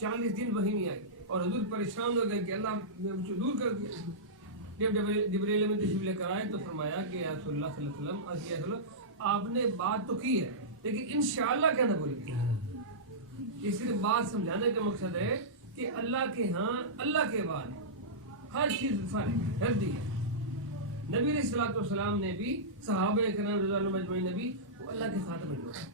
40 دن وہی نہیں آئی اور حضور پریشان ہو گئے کہ اللہ نے مجھے دور کر دیا. جب جبرائیل امین تشریف لے کر آئے تو فرمایا کہ یا رسول اللہ صلی اللہ علیہ وسلم آپ نے بات تو کی ہے لیکن انشاءاللہ کہنا بھول گئے. یہ صرف بات سمجھانے کا مقصد ہے کہ اللہ کے ہاں اللہ کے بعد ہر چیز ہردی ہے. نبی علیہ الصلوۃ والسلام نے بھی صحابہ کرام رضوان اللہ مجمعین نے بھی وہ اللہ کے خاتمے جو ہے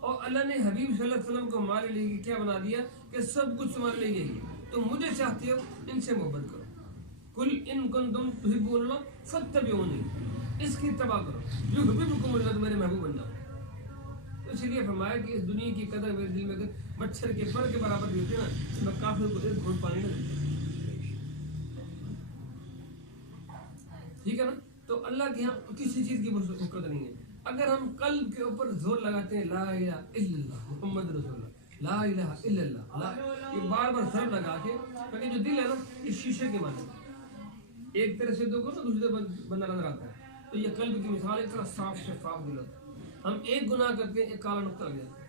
اور اللہ نے حبیب صلی اللہ علیہ وسلم کو ہمارے لیے کیا بنا دیا کہ سب کچھ تمہارے لیے یہی ہے. تم مجھے چاہتے ہو ان سے محبت کرو. کل ان کنتم تحبون اللہ فاتبعونی, اس کی اتباع کرو. جو یحببکم اللہ, تمہارے محبوب بن جاؤ. تو اس لیے فرمایا کہ اس دنیا کی قدر میرے دل میں اگر مچھر کے پر کے برابر بھی ہوتی ہے نا تو میں کافر کو ایک گھونٹ پانی نہ دیتا. ٹھیک ہے نا. تو اللہ کے یہاں کسی چیز کی حکمت نہیں ہے. اگر ہم قلب کے اوپر زور لگاتے ہیں لا الہ الا اللہ محمد رسول اللہ, لا الہ الا اللہ, یہ بار بار ضرب لگا کے, تاکہ جو دل ہے نا یہ شیشے کے مانند ایک طرح سے دو کو نا دوسرے بندہ نظر آتا ہے. تو یہ قلب کی مثال ایک طرح صاف شفاف دل ہوتا ہے. ہم ایک گناہ کرتے ہیں ایک کالا نقطہ لگ جاتا ہے.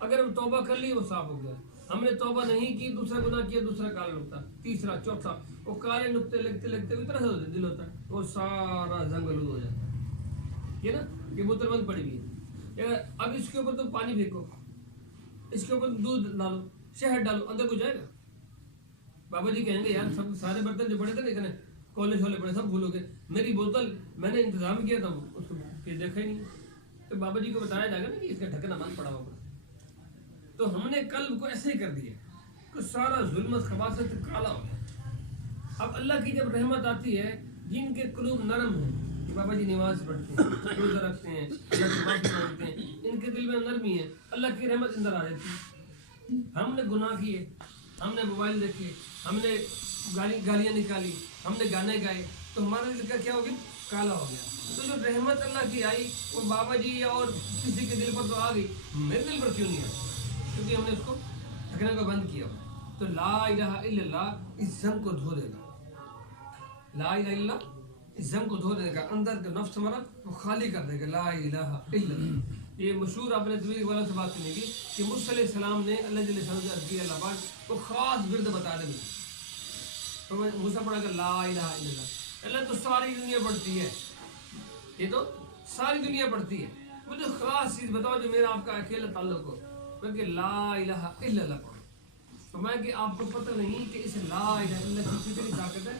اگر ہم توبہ کر لی وہ صاف ہو گیا. ہم نے توبہ نہیں کی دوسرا گناہ کیا دوسرا کالا نقطہ, تیسرا چوتھا, وہ کالے نقطے لگتے لگتے بھی طرح سے دل ہوتا ہے وہ سارا زنگ آلود ہو جاتا ہے. یہ نا یہ بوتل بند پڑی ہوئی ہے. اب اس کے اوپر تم پانی پھینکو, اس کے اوپر دودھ ڈالو, شہد ڈالو, اندر کو جائے گا؟ بابا جی کہیں گے یار سب سارے برتن جو پڑے تھے نا اتنے کالج والے پڑے سب بھولو گے, میری بوتل میں نے انتظام کیا تھا اس کو دیکھا ہی نہیں. تو بابا جی کو بتایا جائے گا نا کہ اس کا ڈھکنا بند پڑا ہوگا. تو ہم نے قلب کو ایسے ہی کر دیا کہ سارا ظلمت خباثت کالا ہو گیا. اب اللہ کی جب رحمت آتی ہے, جن کے قلوب نرم ہیں, بابا جی نماز پڑھتے ہیں, روزہ رکھتے ہیں, اللہ کی معافی مانگتے ہیں, ان کے دل میں نرمی ہے, اللہ کی رحمت اندر آ جاتی ہے. ہم نے گناہ کیے, ہم نے موبائل دیکھے, ہم نے گالیاں نکالی, ہم نے گانے گائے, تو ہمارا دل کا کیا ہو گیا؟ کالا ہو گیا. تو جو رحمت اللہ کی آئی وہ بابا جی یا اور کسی کے دل پر تو آ گئی, میرے دل پر کیوں نہیں آئی؟ کیونکہ ہم نے اس کو ڈھکنے کو بند کیا. تو لا الہ الا اللہ اس زنگ کو دھو دے گا. لا الہ الا اللہ اس زنگ کو دھو دے گا, اندر کا نفس ہمارا وہ خالی کر دے گا. لا الہ الا اللہ. یہ مشہور آپ نے طویل والا سے بات سنی تھی کہ موسیٰ علیہ السلام نے اللہ جل شانہ سے اللہ پاک کو خاص ورد بتا دے. تو موسیٰ پڑھا کہ لا الہ الا اللہ. اللہ تو ساری دنیا پڑھتی ہے, یہ تو ساری دنیا پڑھتی ہے, مجھے خاص چیز بتاؤ جو میرا آپ کا اکیلا تعلق ہو. کہ لا الہ الا اللہ پڑھو. تو میں کہ آپ کو پتہ نہیں کہ اس لا الہ الا اللہ کی کتنی طاقت ہے.